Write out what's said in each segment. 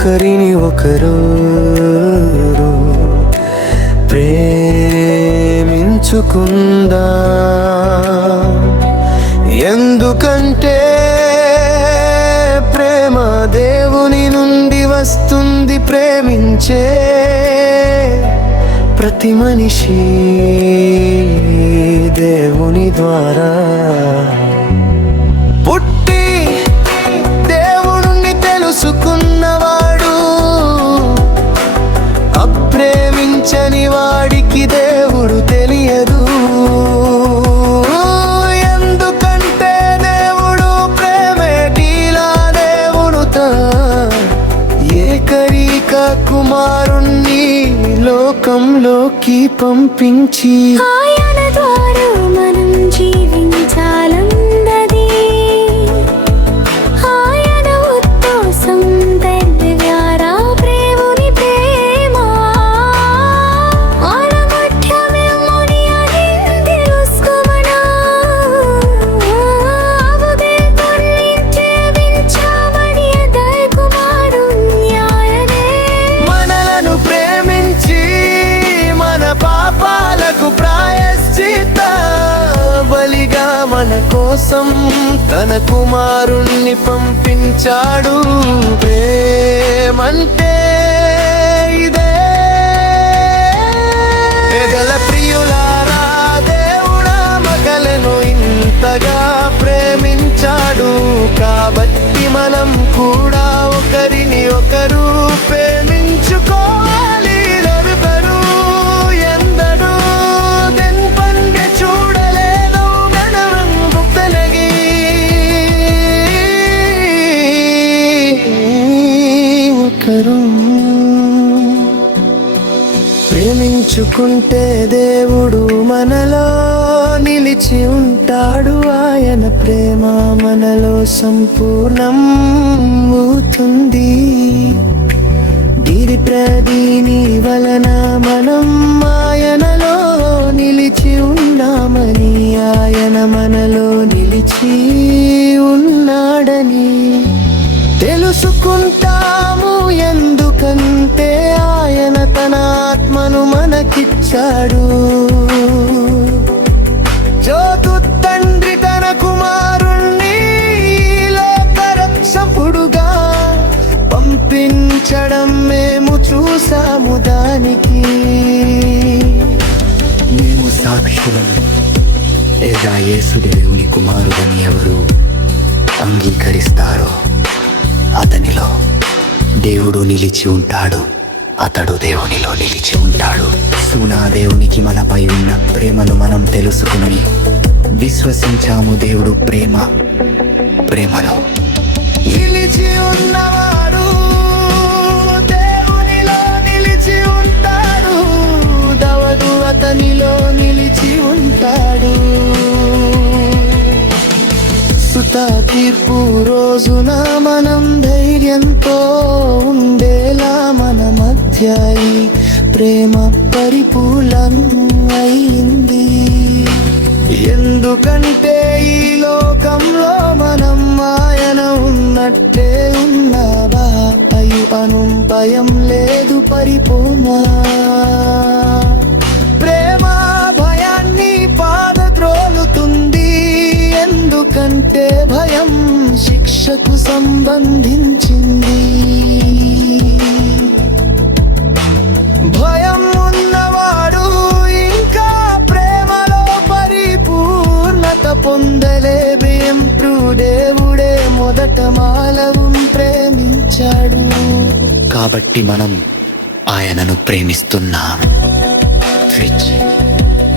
ఒకరిని ఒకరు ప్రేమించుకుందా. ఎందుకంటే ప్రేమ దేవుని నుండి వస్తుంది. ప్రేమించే ప్రతి మనిషి దేవుని ద్వారా పుట్టి దేవుణ్ణి తెలుసుకున్నవాడు అప్రేమించని వాడికి దేవుడు తెలియదు. ఎందుకంటే దేవుడు ప్రేమేటిలా దేవుడుతా ఏకైక కుమారుణ్ణి లోకంలోకి పంపించి ఆయన ద్వారా మనం జీవించాలన్నది ఆయన ఉద్దేశం. దగ్గర ప్రేముని ప్రేమ మన మధ్య మెమొరి అని తెలుసుకోమనా. అవదే జీవించబడి దయ కుమారుణ్యాయనే మనలను ప్రేమించి మన పాపాలకు ప్రాయశ్చిత్త బలిగా మన కోసం తన కుమారుణ్ణి పంపించాడు. ప్రేమంటే ఇదే. ఎగల ప్రియులారా, దేవుడా మగలను ఇంతగా ప్రేమించాడు. కాబట్టి మనం కూడా ఒకరిని ఒకరు ప్రేమించుకోవాలి. నరుకరు ఎందరూ తెన్పండి చూడలేదు గణరం గుప్తనగి. ఒకరు ప్రేమించుకుంటే దేవుడు మనలో నిలిచి ఉంటాడు. ఆయన ప్రేమ మనలో సంపూర్ణం అవుతుంది. దీని వలన మనం ఆయనలో నిలిచి ఉన్నామని, ఆయన మనలో నిలిచి ఉన్నాడని తెలుసుకుంటాము. ఎందుకంటే ఆయన తన ఆత్మను మనకిచ్చాడు. జ్యోతు తండ్రి తన కుమారుణ్ణి లోకరక్షకుడుగా పంపించడం మేము చూసాము. దానికి మేము సాక్షులం. లేదా యేసు దేవుని కుమారుడని ఎవరు అంగీకరిస్తారో అతనిలో దేవుడు నిలిచి ఉంటాడు, అతడు దేవునిలో నిలిచి ఉంటాడు. సునా దేవునికి మనపై ఉన్న ప్రేమను మనం తెలుసుకుని విశ్వసించాము. దేవుడు ప్రేమలో నిలిచి ఉన్నవాడు దేవునిలో నిలిచి ఉంటాడు. దవడు అతనిలో నిలిచి ఉంటాడు. సుత తీర్పు రోజున మనం ధైర్యంతో ఉండేలా మన మధ్య ఈ ప్రేమ పరిపూర్ణం అయింది. ఎందుకంటే ఈ లోకంలో మనం ఆయన ఉన్నట్టే ఉన్నావా. భయం లేదు పరిపూర్ణ ప్రేమ భయాన్ని పారద్రోలుతుంది. ఎందుకంటే భయం శిక్షకు సంబంధించింది. భయం ఉన్నవాడు ఇంకా ప్రేమలో పరిపూర్ణత పొందలేవేం. దేవుడే మొదట మానవుని ప్రేమించాడు. కాబట్టి మనం ఆయనను ప్రేమిస్తున్నాం.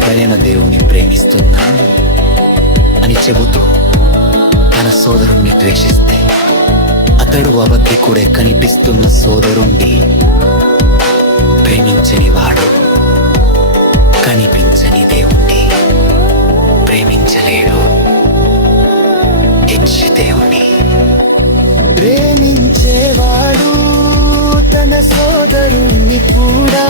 ఆయన దేవుని ప్రేమిస్తున్నాం అని చెబుతూ తన సోదరుణ్ణి ద్వేషిస్తే అతడు అబద్ధికుడే. కనిపిస్తున్న సోదరుణ్ణి ప్రేమించని వాడు కనిపించని దేవుణ్ణి ప్రేమించలేడు. దేవుని ప్రేమించేవాడు తన సోదరుణ్ణి కూడా